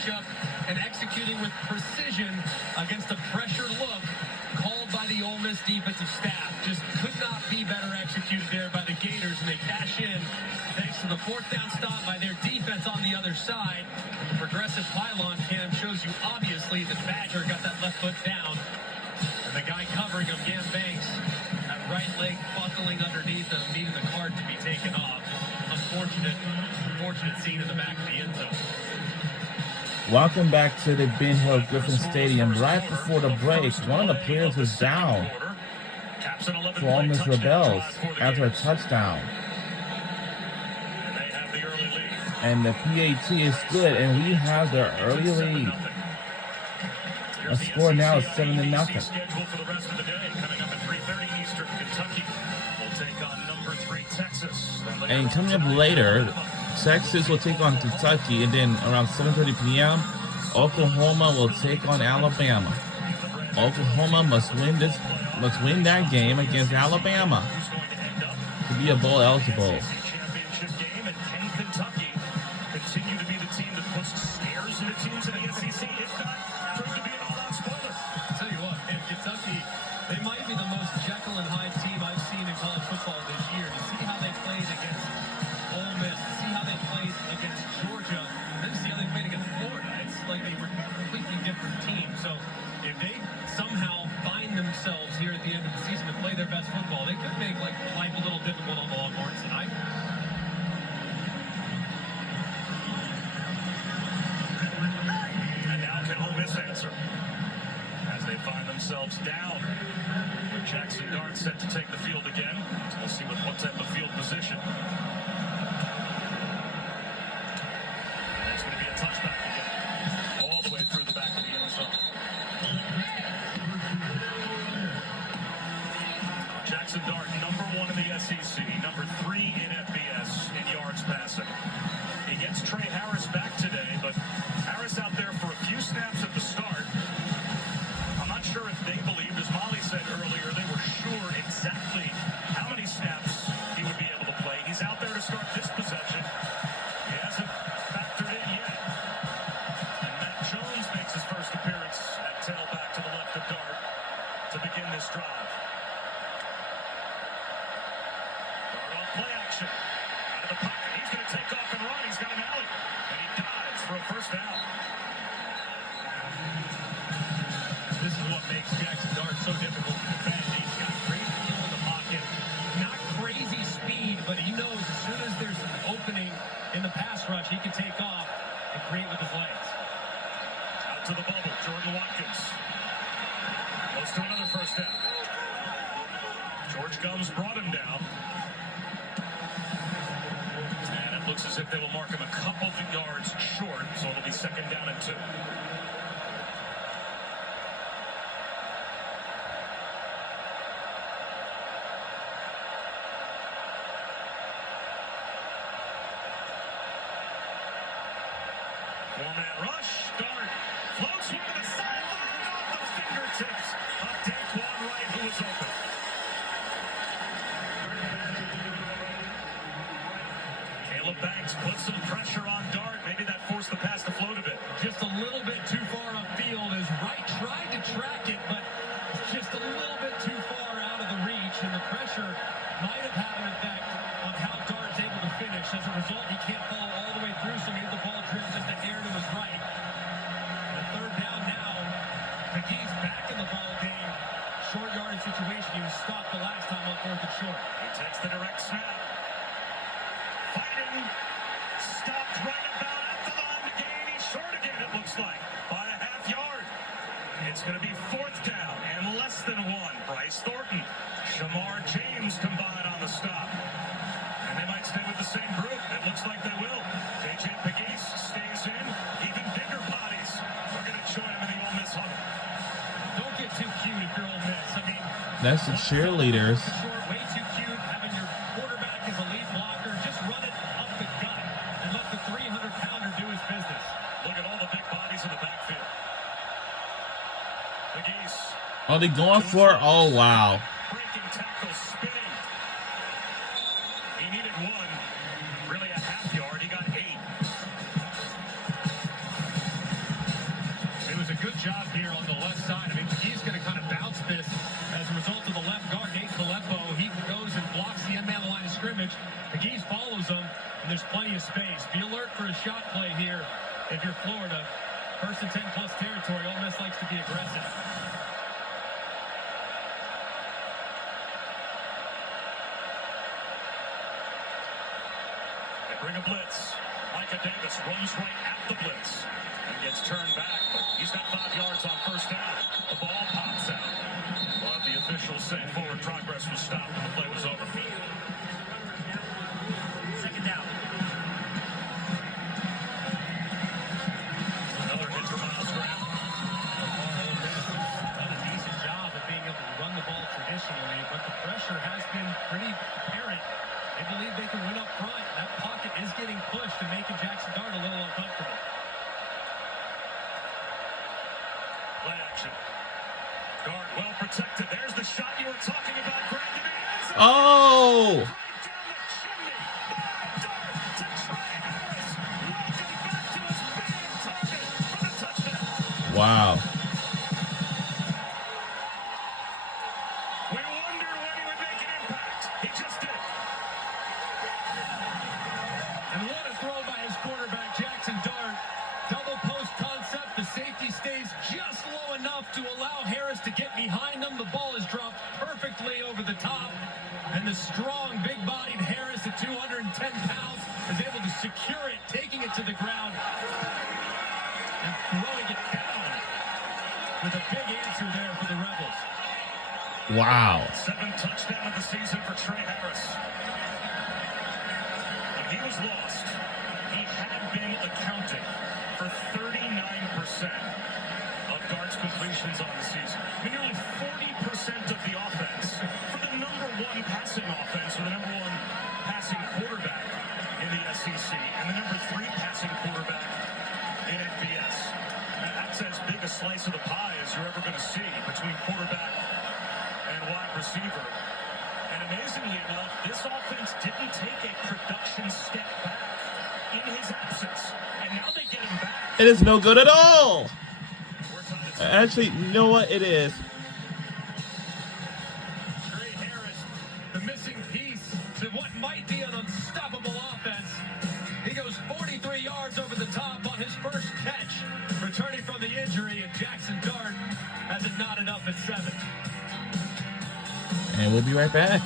matchup and executing with precision against a pressure look called by the Ole Miss defensive staff. Just could not be better executed there by the Gators, and they cash in thanks to the fourth down stop by their defense on the other side. The progressive pylon cam shows you obviously that Badger got that left foot down, and the guy covering him, Gam Banks, that right leg buckling underneath him, needing the card to be taken off. Unfortunate scene in the back of the end zone. Welcome back to the Ben Hill Griffin Stadium. Right before the break, one of the players was down for Ole Miss Rebels after a touchdown. And the PAT is good, and we have the early lead. The score now is 7-0. And coming up later, Texas will take on Kentucky, and then around 7:30 p.m., Oklahoma will take on Alabama. Oklahoma must win that game against Alabama to be a bowl eligible. Down. Jackson Dart set to take the field again. We'll see what type of field position. And it's going to be a touchback again. All the way through the back of the end zone. Jackson Dart, number 1 in the SEC, number 3 in FBS in yards passing. He gets Trey Harris back today, but Harris out there for a few snaps at the start. I'm not sure if they believed, as Molly said earlier, they were sure exactly how many snaps he would be able to play. He's out there to start this possession. He hasn't factored in yet. And Matt Jones makes his first appearance at tailback to the left of Dart to begin this drive. Dart on play action. Out of the pocket. He's going to take off and run. He's got an alley. And he dives for a first down. This is what makes Jackson Dart so difficult to defend. He's got great feel in the pocket. Not crazy speed, but he knows as soon as there's an opening in the pass rush, he can take off and create with his legs. Out to the bubble, Jordan Watkins. Goes to another first down. George Gums brought him down. And it looks as if they will mark him a couple of yards short, so it'll be 2nd down and 2. Four-man rush. Dart floats one to the sideline off the fingertips of Daquan Wright, who was open. Caleb Banks put some pressure on Dart. Maybe that forced the pass to float a bit. Just a little bit too far upfield as Wright tried to track it, but just a little bit too far out of the reach, and the pressure might have had an effect on how Dart's able to finish. As a result, he can't follow all the way through, so maybe the ball drifts into air to his right. The 3rd down now. McGee's back in the ball game. Short yardage situation. He was stopped the last time on 4th and short. He takes the direct snap. Fighting. Stopped right about at the line to gain. He's short again, it looks like, by a half yard. It's going to be 4th down and less than 1. Bryce Thornton, Shamar James combine on the stop. And they might stay with the same group. It looks like they will. KJ Pegues stays in. Even bigger bodies are going to join him in the Ole Miss huddle. Don't get too cute if you're Ole Miss. I mean, That's the cheerleaders. short, way too cute. Having your quarterback as a lead blocker, just run it up the gut and let the 300-pounder do his business. Look at all the big bodies in the backfield. Pegues. Are they going for it? Oh, wow. Breaking tackle, spinning. He needed 1, really a half yard. He got 8. here on the left side. I mean, he's going to kind of bounce this as a result of the left guard, Nate Filippo. He goes and blocks the end man on the line of scrimmage. McGee's follows him, and there's plenty of space. Be alert for a shot play here if you're Florida. First and 10 plus territory. Ole Miss likes to be aggressive. They bring a blitz. Micah Davis runs right at the blitz and gets turned back, but he's got 5 yards on first down. The ball pops out. But the officials say forward progress was stopped and the play was over. Second down. Another hit for Miles Graham. Done a decent job of being able to run the ball traditionally, but the pressure has been pretty apparent. They believe they can win up front. That pocket is getting pushed and making Jackson Dart a little uncomfortable. Play action. Guard well protected. There's the shot you were talking about, Greg. To the end zone. Oh! Right down the chimney. Dart to Trey Harris. Looking back to his big target for the touchdown. Wow. We wondered when he would make an impact. He just did. And what a throw by his quarterback, Jackson Dart. Double post concept. The safety stays just low enough to allow Harris to get behind him. The ball is dropped perfectly over the top. And the strong, big-bodied Harris at 210 pounds is able to secure it, taking it to the ground and throwing it down with a big answer there for the Rebels. Wow. 7th touchdown of the season for Trey Harris. When he was lost, he had been accounting for 39% of Dart's completions on the season. I mean, nearly 40% of the offense for the number 1 passing offense, or the number 1 passing quarterback in the SEC, and the number 3 passing quarterback in FBS. Now, that's as big a slice of the pie as you're ever going to see between quarterback and wide receiver. And amazingly enough, this offense didn't take a production step back in his absence. And now they get him back. It is no good at all. We're tied at Actually, you know what? It is. Trey Harris, the missing piece to what might be an unstoppable offense. He goes 43 yards over the top on his first catch, returning from the injury, and Jackson Dart has it knotted up at 7. And we'll be right back.